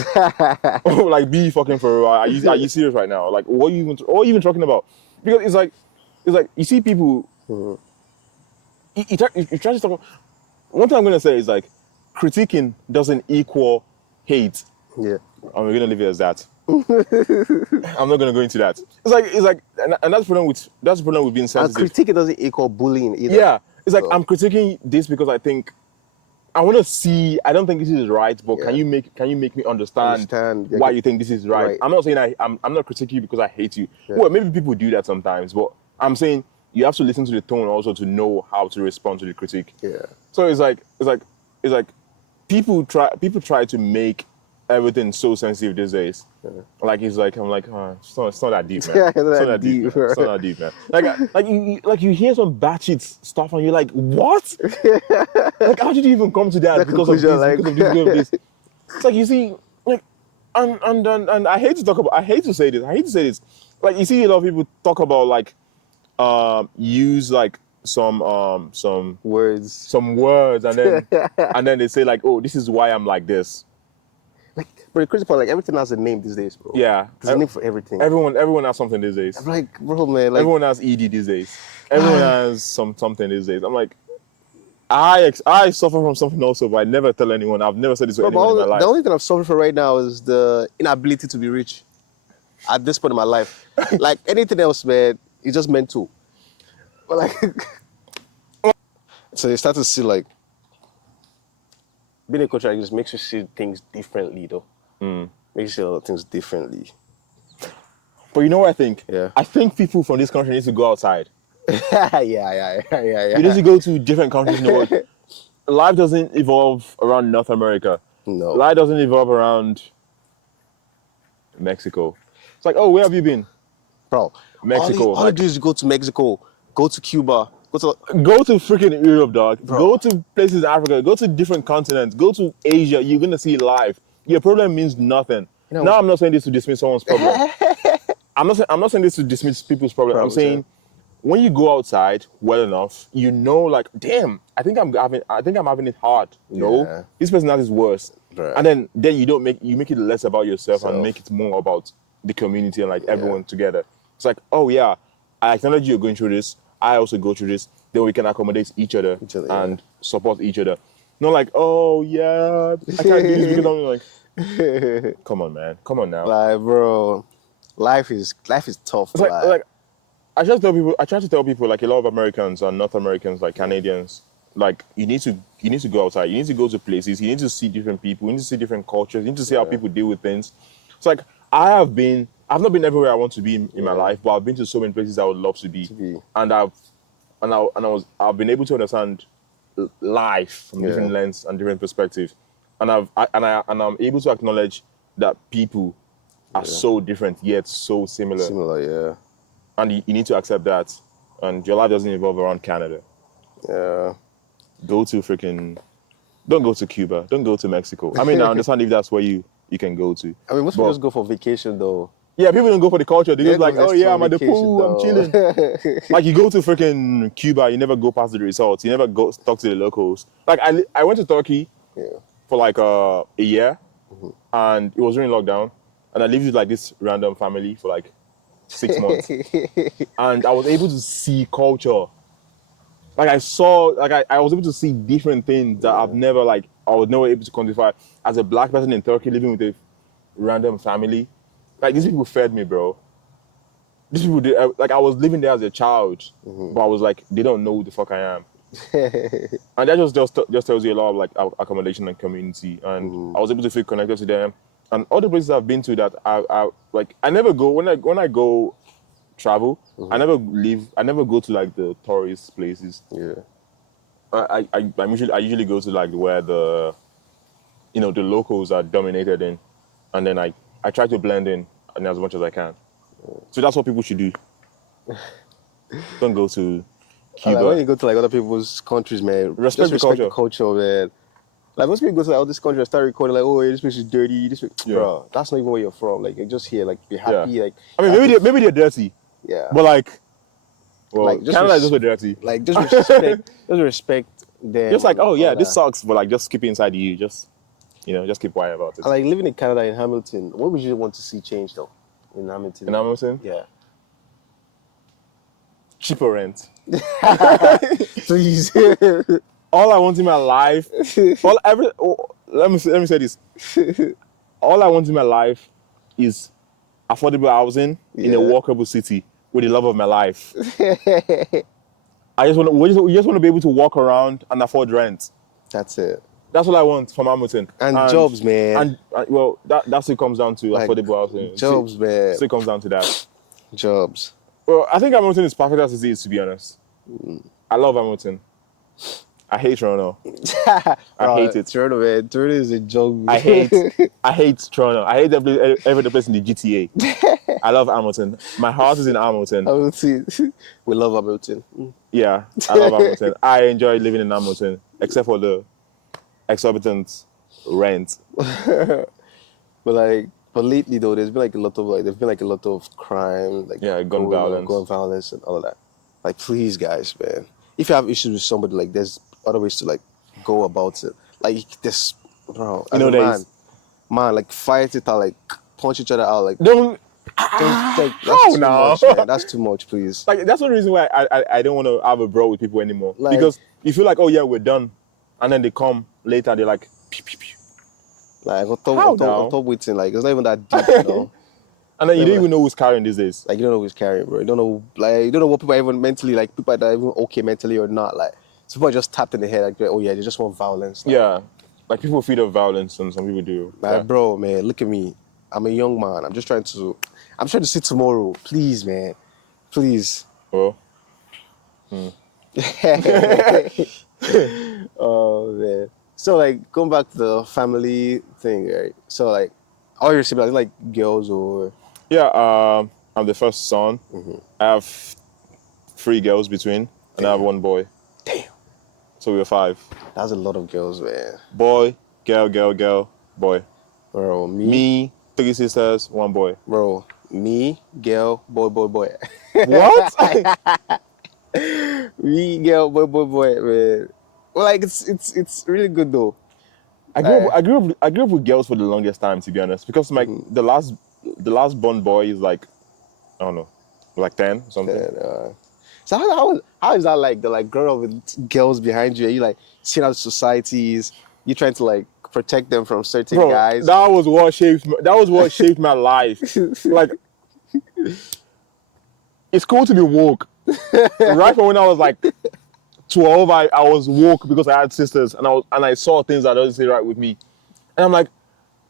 Like, be fucking for real. Are you serious right now? Like, what are you even talking about? Because it's like you see people. You try to talk. One thing I'm gonna say is like, critiquing doesn't equal hate. Yeah. And we're gonna leave it as that. I'm not gonna go into that. It's like, and that's the problem with being And sensitive. critique doesn't equal bullying either. Yeah, it's like I'm critiquing this because I think I want to see. I don't think this is right, but can you make me understand Yeah, why you think this is right? right. I'm not saying I'm not critiquing you because I hate you. Yeah. Well, maybe people do that sometimes, but I'm saying you have to listen to the tone also to know how to respond to the critique. Yeah. So it's like people try to make everything so sensitive these days. Yeah. Like it's like I'm like, it's not that deep, man. Yeah, It's not that deep. Man. It's not that deep, man. Like you hear some batshit stuff and you're like, what? Like how did you even come to that? Because of this, because of this. It's like you see, like, and I hate to say this. Like you see a lot of people talk about like, use like some Words. and then they say like, oh, this is why I'm like this. Like, but the crazy part, like everything has a name these days, bro. Yeah, There's a name for everything. Everyone has something these days. I'm like, bro, man, like Everyone has ED these days. Everyone has something these days. I'm like, I suffer from something also, but I never tell anyone. I've never said this to anyone in my life. the only thing I'm suffering from right now is the inability to be rich. At this point in my life, like anything else, man, it's just meant to. But like, so you start to see like being a culture just makes you see things differently, though. Mm. Makes you see a lot of things differently. But you know what I think? Yeah. I think people from this country need to go outside. yeah. We need to go to different countries in the world. Life doesn't evolve around North America. No. Life doesn't evolve around Mexico. It's like, oh, where have you been? Bro, Mexico. all you do is go to Mexico, go to Cuba, go to... Go to freaking Europe, dog. Bro. Go to places in Africa. Go to different continents. Go to Asia. You're gonna see life. Your problem means nothing. You know- Now, I'm not saying this to dismiss someone's problem. I'm not saying this to dismiss people's problem. I'm saying when you go outside well enough, you know, like, damn, I think I'm having it hard. No, Yeah. this person has it worse. Right. And then you make it less about yourself and Self. make it more about the community and like everyone together. It's like, oh yeah, I acknowledge you're going through this. I also go through this. Then we can accommodate each other yeah. and support each other. Not like, oh yeah, I can't do this because I'm like, come on, man, come on now. Like, bro, life is tough. It's like I try to tell people, like a lot of Americans and North Americans, like Canadians, like you need to go outside. You need to go to places. You need to see different people. You need to see different cultures. You need to see how people deal with things. It's like I've not been everywhere I want to be in my life, but I've been to so many places I would love to be. And I've been able to understand life from different lens and different perspectives. And I'm able to acknowledge that people are so different yet so similar. Similar, yeah. And you need to accept that. And your life doesn't evolve around Canada. Yeah. Don't go to Cuba. Don't go to Mexico. I mean, I understand if that's where you can go to. I mean, most people just go for vacation, though. Yeah, people don't go for the culture. They go like, go oh just yeah, for I'm at the pool, I'm vacation, chilling. Like you go to freaking Cuba, you never go past the resorts. You never go talk to the locals. Like I went to Turkey for like a year, and it was during lockdown, and I lived with like this random family for like 6 months, and I was able to see culture. Like I was able to see different things that I was never able to quantify. As a black person in Turkey living with a random family, like these people fed me, bro. These people did, like I was living there as a child, but I was like, they don't know who the fuck I am. And that just tells you a lot of like accommodation and community. And I was able to feel connected to them. And all the places I've been to that I never go when I go travel. I never go to like the tourist places. Yeah. I usually go to like where the locals are dominated in, and then I try to blend in as much as I can. So that's what people should do. Don't go to Cuba. Like when you go to like other people's countries, man, Respect the the culture, man. Like most people go to like all these countries and start recording like, oh, this place is dirty. Bro, that's not even where you're from. Like you're just here, like be happy. Yeah. Like I mean, maybe they're dirty. Yeah. But like, well, Like, just Canada is also dirty. Like just respect them. Just like, oh yeah, all this that. sucks, but like just keep it inside you. Just keep quiet about it. And like living in Canada in Hamilton, what would you want to see change though? In Hamilton. In Hamilton? Yeah. Cheaper rent. Please. All I want in my life, let me say this. All I want in my life is affordable housing in a walkable city with the love of my life. We just want to be able to walk around and afford rent. That's it. That's what I want from Hamilton. And jobs, man. And well, that still comes down to Like, affordable housing. jobs, man. Still comes down to that. Jobs. Well, I think Hamilton is perfect as it is, to be honest. I love Hamilton. I hate Toronto. I hate it. Toronto, man. Toronto is a joke. I hate Toronto. I hate every other place in the GTA. I love Hamilton. My heart is in Hamilton. Hamilton. We love Hamilton. Yeah, I love Hamilton. I enjoy living in Hamilton, except for the exorbitant rent. But lately though, there's been like a lot of crime, like gun violence and all of that. Like, please, guys, man, if you have issues with somebody, like, there's other ways to like go about it. Like this, bro. Man, like fight it out, like punch each other out, like Don't. that's too much, man. That's too much, please. Like that's the reason why I don't want to have a brawl with people anymore. Like, because you feel like, oh yeah, we're done, and then they come later, they're like, pew, pew, pew. Like on top waiting, like it's not even that deep, you know. And then you don't even know who's carrying these days. Like you don't know who's carrying, bro. You don't know what people are even mentally, like people that are even okay mentally or not. Like some people are just tapped in the head, like, oh yeah, they just want violence. Like, Yeah. Like people feed off violence, and some people do. Yeah. Bro, man, look at me. I'm a young man. I'm trying to see tomorrow. Please, man. Please. Well, Oh man. So like going back to the family thing, right? So like all your siblings, like girls or yeah. I'm the first son. I have 3 girls between, and I have damn, 1 boy. damn. So we were 5. That's a lot of girls, man. Boy, girl, girl, girl, boy. Bro, me, Me, 3 sisters, 1 boy. bro, me, girl, boy, boy, boy. What? Me, girl, boy, boy, boy, man. Well, like it's really good though. I grew up with girls for the longest time, to be honest, because my the last born boy is like, I don't know, like 10 or something. And, so how is that like the like growing up with girls behind you? You like seeing out societies, you trying to like protect them from certain Bro, guys. that was what shaped my life. Like, it's cool to be woke. Right from when I was like 12, I was woke because I had sisters, and I saw things that doesn't sit right with me, and I'm like,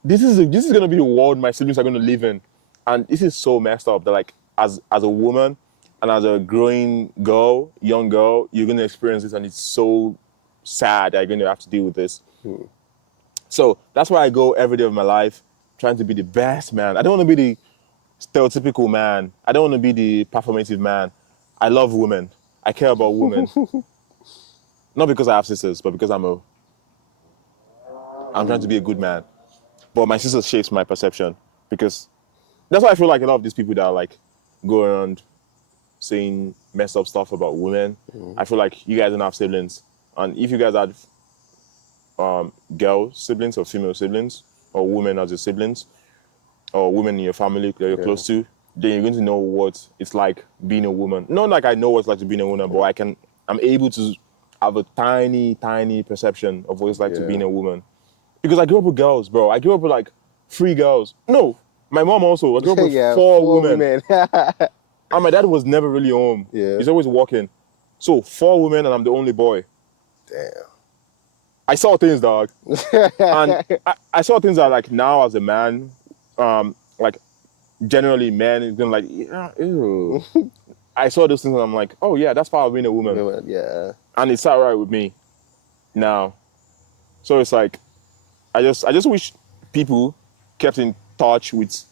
this is gonna be the world my siblings are gonna live in, and this is so messed up that like as a woman and as a growing girl, young girl, you're gonna experience this, and it's so sad that you're gonna have to deal with this. So that's why I go every day of my life trying to be the best man. I don't want to be the stereotypical man. I don't want to be the performative man. I love women. I care about women. Not because I have sisters, but because I'm trying to be a good man. But my sister shapes my perception, because that's why I feel like a lot of these people that are like go around saying messed up stuff about women. I feel like you guys don't have siblings, and if you guys had girl siblings or female siblings or women as your siblings or women in your family that you're close to, then you're going to know what it's like being a woman. Not like I know what it's like to be a woman, but I'm able to have a tiny perception of what it's like to being a woman. Because I grew up with girls, bro. I grew up with like 3 girls. No, my mom also. I grew up with Yeah, 4 women. And And my dad was never really home. Yeah. He's always working. So 4 women and I'm the only boy. damn. I saw things, dog. And I saw things that like now as a man, like generally men is gonna like, yeah, ew. I saw those things and I'm like, oh yeah, that's part of being a woman. Yeah. And it's not right with me now. So it's like I just wish people kept in touch with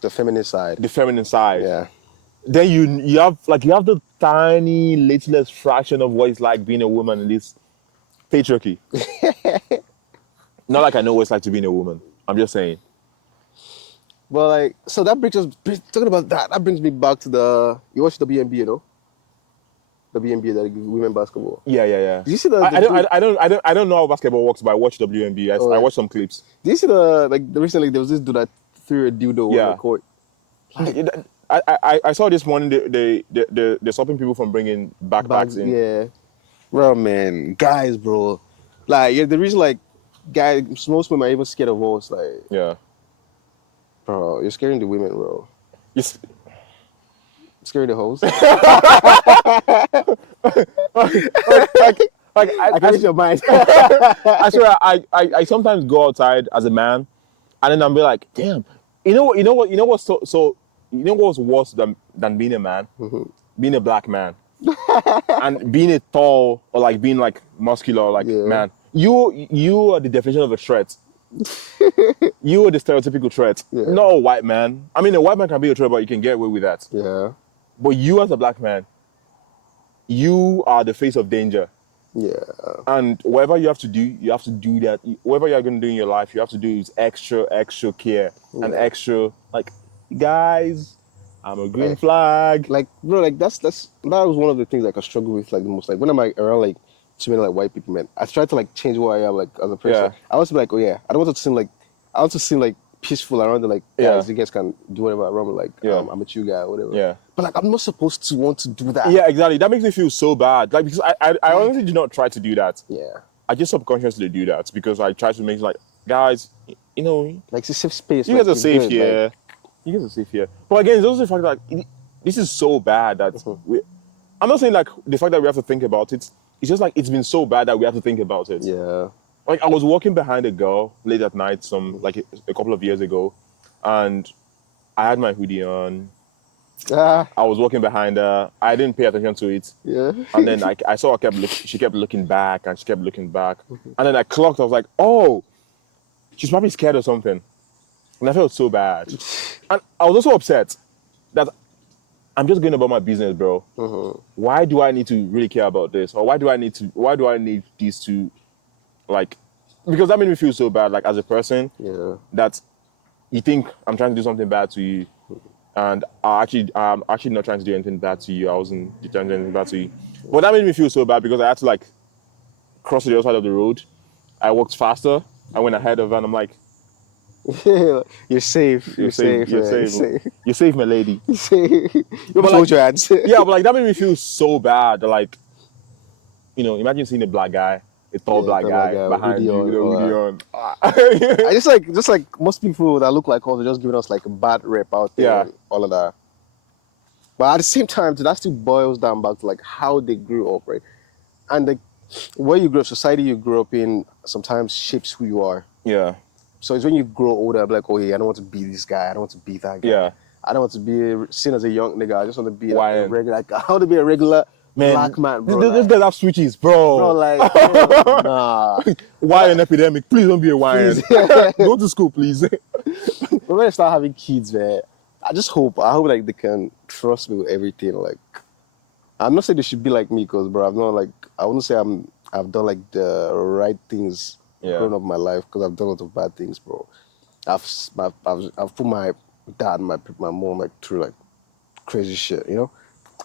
The feminine side. the feminine side. Yeah. Then you have the tiny littlest fraction of what it's like being a woman in this patriarchy. Not like I know what it's like to be a woman. I'm just saying. Well, like, so that brings us talking about that. That brings me back to you watch WNBA, you know? WNBA, that women basketball. Yeah. Did you see I don't know how basketball works, but I watch WNBA. I watch some clips. Did you see recently there was this dude that threw a dildo on the court? I saw this morning they're stopping people from bringing backpacks in. Yeah. Bro, man, guys, bro, like the reason like guys, most women are even scared of us. Like, Yeah. bro, you're scaring the women, bro. It's, Scaring the hoes. I can read your mind. I swear I sometimes go outside as a man, and then I'm be like, damn, you know what's worse than being a man? Being a black man. And being a tall or like being like muscular like man. You are the definition of a threat. You are the stereotypical threat. Not a white man. I mean, a white man can be a threat, but you can get away with that. Yeah. But you as a black man, you are the face of danger. Yeah. And whatever you have to do that. Whatever you're going to do in your life, you have to do is extra care and extra, like, guys, I'm a green flag. Like, bro, like that was one of the things like I struggle with like the most. Like when I'm like around like too many like white people, man, I try to like change who I am like as a person. Yeah. I want to be like, oh yeah, I don't want to seem like peaceful around the like guys. You guys can do whatever around me, like I'm a chill guy or whatever. Yeah. But like I'm not supposed to want to do that. Yeah, exactly. That makes me feel so bad. Like, because I honestly do not try to do that. Yeah. I just subconsciously do that because I try to make like, guys, you know, like it's a safe space. You guys are safe here. You guys are safe here. But again, it's also the fact that like, this is so bad that I'm not saying like the fact that we have to think about it. It's just like it's been so bad that we have to think about it. Yeah. like I was walking behind a girl late at night, some like a couple of years ago, and I had my hoodie on. Ah, I was walking behind her. I didn't pay attention to it, yeah. and then I saw her she kept looking back, and she kept looking back, and then I clocked. I was like, oh, she's probably scared or something, and I felt so bad, and I was also upset that I'm just going about my business, bro. Why do I need to really care about this, or why do I need these to, like, because that made me feel so bad, like as a person, Yeah. that you think I'm trying to do something bad to you, and I'm actually not trying to do anything bad to you. I wasn't trying to do anything bad to you, but that made me feel so bad because I had to like cross to the other side of the road. I walked faster. I went ahead of her, and I'm like, You're safe. You're safe, you're man. You're safe, safe. you're safe, my lady. You're safe. You But almost like, hold your hands. yeah, but like that made me feel so bad. Like, imagine seeing a black guy, a tall Yeah, black thought like guy a behind hoodie you with a hoodie or on. I just like most people that look like us are just giving us like a bad rep out there Yeah, and all of that. But at the same time, that still boils down back to like how they grew up, right? And like where you grew up, society you grew up in sometimes shapes who you are. yeah, So it's when you grow older, I'm like, oh yeah, I don't want to be this guy. I don't want to be that guy. yeah. I don't want to be seen as a young nigga. I just want to be a Why, regular. Like, I want to be a regular man? black man, bro. These Like, guys have switches, bro, bro. like, hell nah. Why an epidemic? Please don't be a Please. YN. Go to school, please. But when I start having kids, man, I hope like they can trust me with everything. Like, I'm not saying they should be like me, cause bro, I'm not like I wouldn't say I've done like the right things Yeah, growing up in my life, cause I've done a lot of bad things, bro. I've put my dad and my mom like through like crazy shit, you know.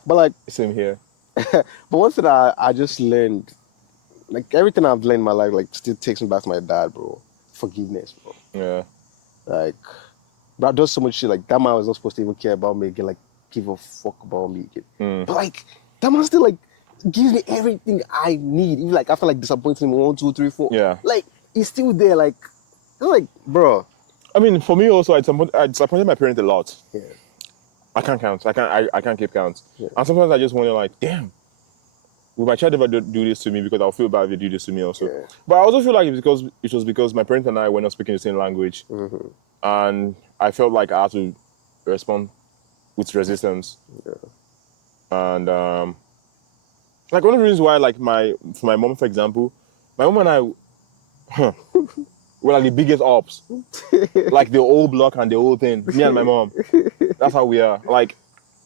But like, same here. but one thing I just learned, like everything I've learned in my life, like still takes me back to my dad, bro. Forgiveness, bro. Yeah, Like, but I've done so much shit. Like that man was not supposed to even care about me again. Like, give a fuck about me again. But like, that man still like gives me everything I need. Even like after like disappointing him 1, 2, 3, 4. yeah. Like he's still there. Like, I'm like, bro. I mean, for me also, I disappointed my parents a lot. Yeah, I can't count. I can't keep count. yeah, And sometimes I just wonder, like, damn, will my child ever do this to me? Because I'll feel bad if they do this to me also. yeah. But I also feel like it was because my parents and I were not speaking the same language, and I felt like I had to respond with resistance. And like one of the reasons why, like for my mom, for example, my mom and I were like the biggest ops, like the old block and the old thing. Me and my mom, that's how we are. Like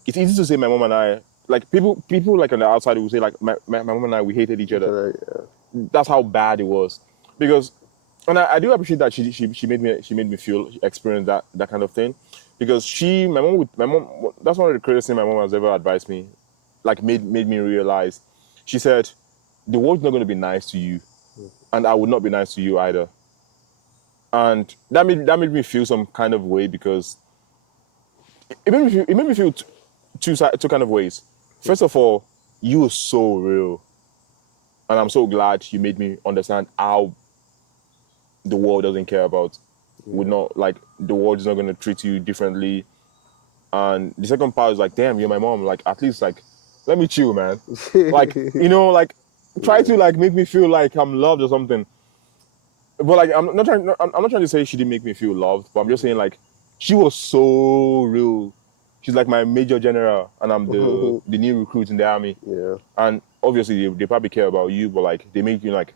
it's easy to say my mom and I. Like people like on the outside will say like my mom and I, we hated each other. That's how bad it was, because, and I do appreciate that she made me feel experience that kind of thing, because my mom, that's one of the greatest things my mom has ever advised me, like made me realize. She said, the world's not going to be nice to you, and I would not be nice to you either. And that made me feel some kind of way, because it made me feel two kind of ways. First of all, you were so real, and I'm so glad you made me understand how the world doesn't care about, would not, like, the world is not going to treat you differently. And the second part is like, damn, you're my mom, like at least like let me chill, man. Like, like try to like make me feel like I'm loved or something. But like I'm not trying to say she didn't make me feel loved, but I'm just saying like she was so real. She's like my major general, and I'm the new recruit in the army. Yeah. And obviously they probably care about you, but like they make you like,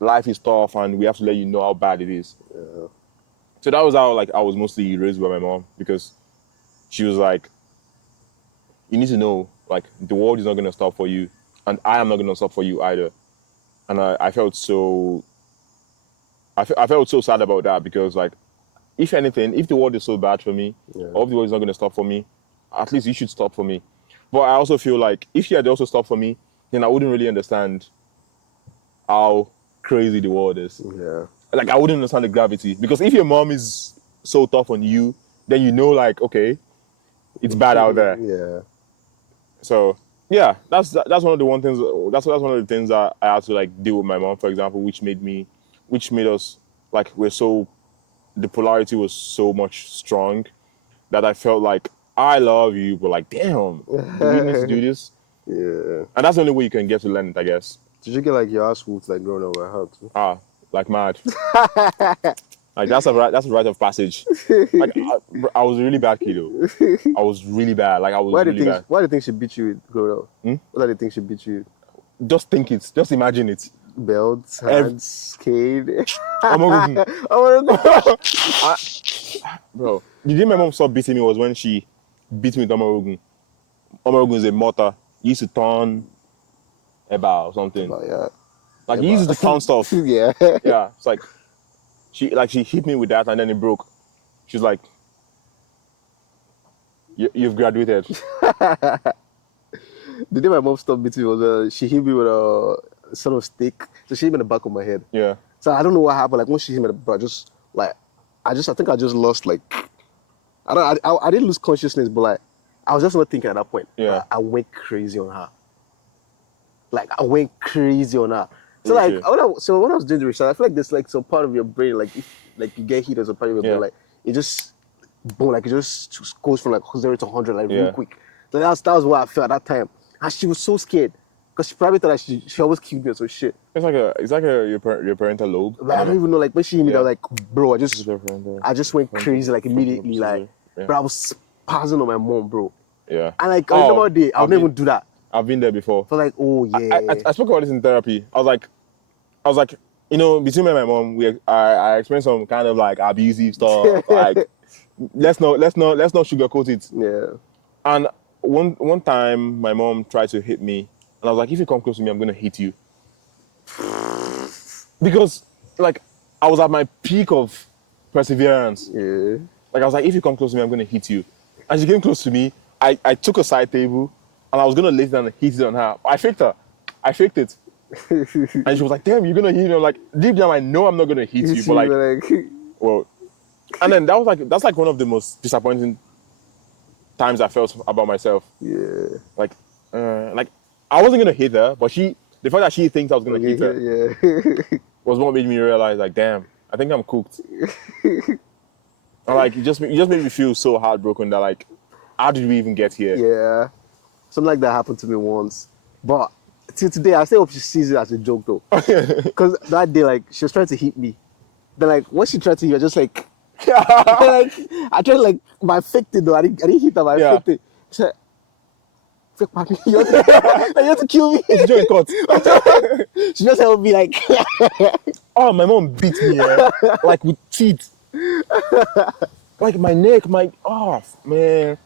life is tough and we have to let you know how bad it is. So that was how like I was mostly raised by my mom, because she was like, you need to know, like, the world is not going to stop for you, and I am not going to stop for you either. And I felt so, I felt so sad about that, because like, if anything, if the world is so bad for me, or if the world is not going to stop for me, at least you should stop for me. But I also feel like if she had also stopped for me, then I wouldn't really understand how crazy the world is. Yeah. Like, I wouldn't understand the gravity, because if your mom is so tough on you, then you know, like, okay, it's bad out there. Yeah. So yeah, that's one of the one things. That's one of the things that I had to like deal with my mom, for example, which made us like, the polarity was so much strong, that I felt like I love you, but like, damn, do we need to do this? Yeah. And that's the only way you can get to learn it, I guess. Did you get like your ass whooped like growing up? I had to. Like mad. Like that's a rite of passage. Like I was a really bad kid though. I was really bad. Like I was really bad. Why do you think she beat you growing up? What do you think she beat you? Just think it. Just imagine it. Belts, hands, cane. Omorugun. Oh Bro, the day my mom stopped beating me was when she beat me with Omorugun. Omorugun is a mortar. You used to turn eba or something. yeah. Like you used to turn stuff. Yeah. Yeah. It's like she hit me with that and then it broke. She's like, you've graduated. The day my mom stopped beating me was she hit me with a sort of stick. So she hit me in the back of my head. Yeah. So I don't know what happened. Like when she hit me in the back, I think I just lost like I didn't lose consciousness, but like I was just not thinking at that point. Yeah. I went crazy on her. Like I went crazy on her. So Okay. like when I was doing the research, I feel like there's like some part of your brain, like if like you get hit as a part of your brain, like it just boom, like it just goes from like 0 to 100 like real quick. So that was what I felt at that time. And she was so scared. Because she probably thought that she always killed me or some shit. It's like your parental lobe. Like, I don't even know. Like when she hit me, I was like, bro, I just went crazy like immediately. Like, but I was spazzing on my mom, bro. Yeah. And like I remember the day, I would never do that. I've been there before. So like, oh yeah. I spoke about this in therapy. I was like, you know, between me and my mom, I experienced some kind of like abusive stuff. Like, let's not sugarcoat it. Yeah. And one time, my mom tried to hit me. And I was like, if you come close to me, I'm going to hit you. Because, like, I was at my peak of perseverance. Yeah. Like, I was like, if you come close to me, I'm going to hit you. And she came close to me. I took a side table, and I was going to lay down and hit it on her. I faked her. I faked it. And she was like, damn, you're going to hit me. I'm like, deep down, I know I'm not going to hit you. But, like, well. And then that's like one of the most disappointing times I felt about myself. Yeah. Like, I wasn't gonna hit her, but the fact that she thinks I was gonna hit her, yeah, was what made me realize, like, damn, I think I'm cooked. And like, it just made me feel so heartbroken that like, how did we even get here? Yeah, something like that happened to me once, but till today I still hope she sees it as a joke though, because that day like she was trying to hit me, then like when she tried to hit me, I just like, like I tried like, but I faked it though. I didn't hit her, but I faked it. She said, you have to kill me. It's joint cut. She just helped me like. Oh, my mom beat me, like with teeth. Like my neck, man.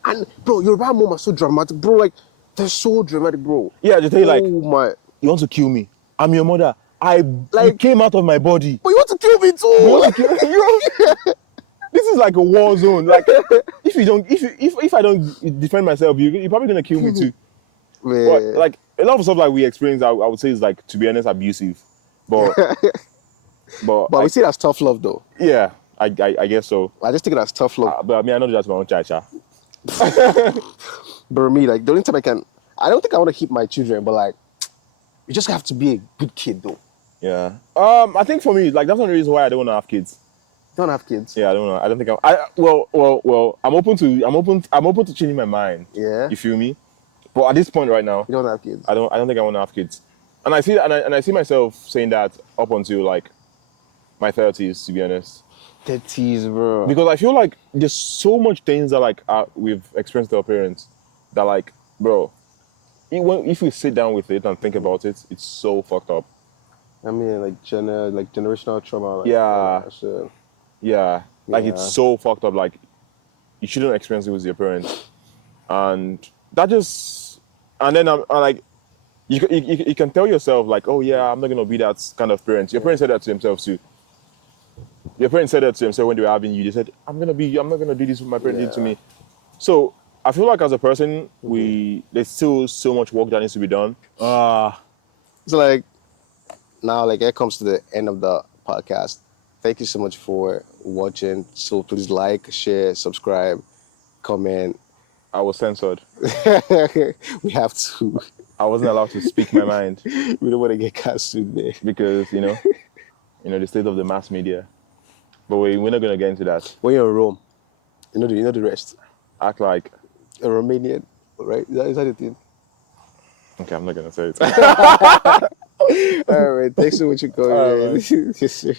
And bro, your mom are so dramatic, bro. Like they're so dramatic, bro. Yeah, they tell you like, oh my, you want to kill me? I'm your mother. You came out of my body. But you want to kill me too. You want to kill me? This is like a war zone. Like if I don't defend myself, you're probably gonna kill me too. But like a lot of stuff like we experience, I would say is like, to be honest, abusive. But we see it as tough love though. Yeah, I guess so. I just take it as tough love. But I mean, I know that's my own cha-cha. But me, like the only time I don't think I want to hit my children, but like you just have to be a good kid though. Yeah. I think for me, like that's one reason why I don't want to have kids. Don't have kids. Yeah, I don't know. I don't think well. I'm open to changing my mind. Yeah. You feel me? But at this point right now, you don't have kids. I don't think I want to have kids. And I see myself saying that up until like my 30s, to be honest. 30s, bro. Because I feel like there's so much things that like we've experienced with our parents that like, bro, if we sit down with it and think about it, it's so fucked up. I mean, like generational trauma. Like, yeah. Yeah, like yeah. It's so fucked up. Like you shouldn't experience it with your parents, and that just, and then I'm like, you can tell yourself like, oh yeah, I'm not gonna be that kind of parent. Your parents said that to themselves too. Your parents said that to themselves when they were having you. They said, I'm not gonna do this with my parents did to me. So I feel like as a person, there's still so much work that needs to be done. So like now, like it comes to the end of the podcast. Thank you so much for watching. So please like, share, subscribe, comment. I was censored. We have to. I wasn't allowed to speak my mind. We don't want to get cancelled there. Because, you know, the state of the mass media. But we're not going to get into that. When you're in Rome, you know the rest. Act like a Romanian, right? Is that the thing? Okay, I'm not going to say it. All right, thanks so much for All calling, right, man. man. Yes, sir.